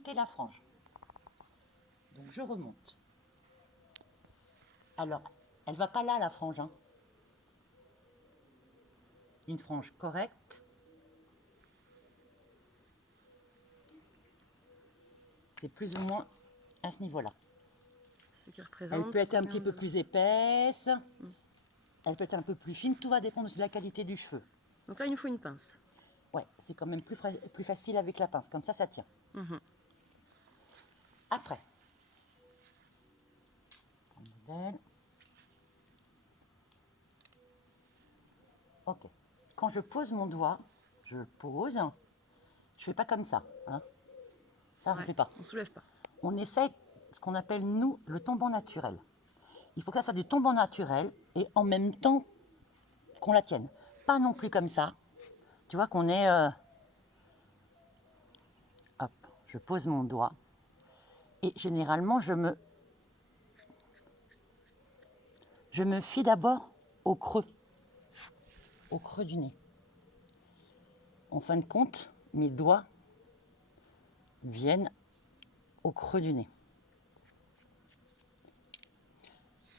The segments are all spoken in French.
quitter la frange. Donc je remonte. Alors, elle ne va pas là, la frange. Hein. Une frange correcte. C'est plus ou moins à ce niveau-là. Ce qui représente. Elle peut être un petit peu plus épaisse. Elle peut être un peu plus fine. Tout va dépendre de la qualité du cheveu. Donc là, il nous faut une pince. Ouais, c'est quand même plus facile avec la pince. Comme ça tient. Après, un modèle. Ok. Quand je pose mon doigt, je le pose. Je fais pas comme ça. Hein. Ça, on ne fait pas. On ne soulève pas. On essaie ce qu'on appelle, nous, le tombant naturel. Il faut que ça soit du tombant naturel et en même temps qu'on la tienne. Pas non plus comme ça. Tu vois qu'on est... Hop, je pose mon doigt. Et généralement, je me fie d'abord au creux du nez. En fin de compte, mes doigts viennent au creux du nez.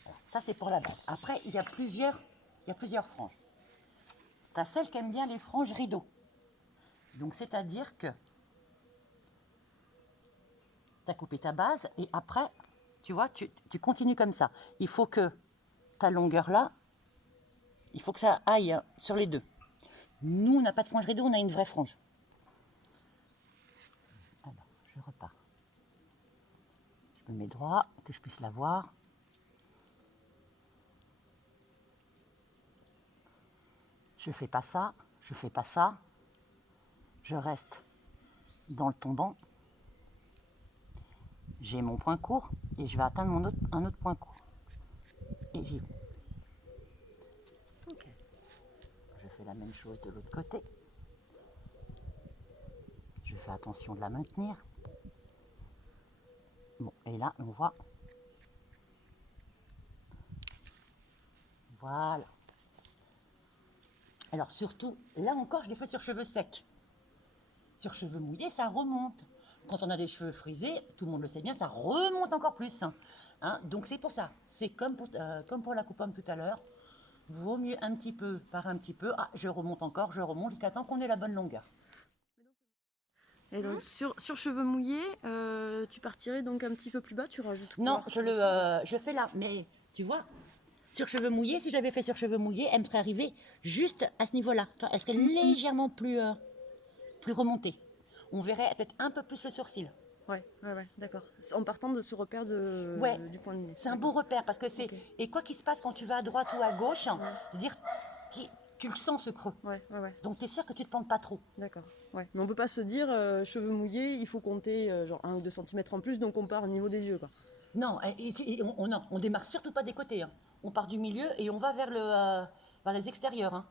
Alors, ça, c'est pour la base. Après, il y a plusieurs franges. Tu as celles qui aiment bien les franges rideaux. Donc, c'est-à-dire que tu as coupé ta base et après, tu vois, tu continues comme ça. Il faut que ta longueur là, il faut que ça aille sur les deux. Nous, on n'a pas de frange rideau, on a une vraie frange. Alors, je repars. Je me mets droit, que je puisse la voir. Je fais pas ça, je fais pas ça. Je reste dans le tombant. J'ai mon point court et je vais atteindre un autre point court. Et j'y vais. Ok. Je fais la même chose de l'autre côté. Je fais attention de la maintenir. Bon, et là, on voit. Voilà. Alors surtout, là encore, je l'ai fait sur cheveux secs. Sur cheveux mouillés, ça remonte. Quand on a des cheveux frisés, tout le monde le sait bien, ça remonte encore plus. Hein, donc c'est pour ça. C'est comme pour la coupe-homme tout à l'heure. Vaut mieux un petit peu par un petit peu. Ah, je remonte encore, je remonte jusqu'à temps qu'on ait la bonne longueur. Et donc sur cheveux mouillés, tu partirais donc un petit peu plus bas, tu rajoutes quoi? Non, je fais là, mais tu vois, sur cheveux mouillés, si j'avais fait sur cheveux mouillés, elle me serait arrivée juste à ce niveau-là. Elle serait légèrement plus remontée. On verrait peut-être un peu plus le sourcil. Ouais, d'accord. En partant de ce repère Ouais, du point de nez. c'est un beau repère parce que c'est... Ok. Et quoi qu'il se passe quand tu vas à droite ou à gauche, dire, tu le sens ce creux. Ouais. Donc tu es sûr que tu ne te plantes pas trop. D'accord. Ouais. Mais on peut pas se dire, cheveux mouillés, il faut compter genre 1 ou 2 cm en plus, donc on part au niveau des yeux, quoi. Non, on démarre surtout pas des côtés. Hein. On part du milieu et on va vers les extérieurs. Hein.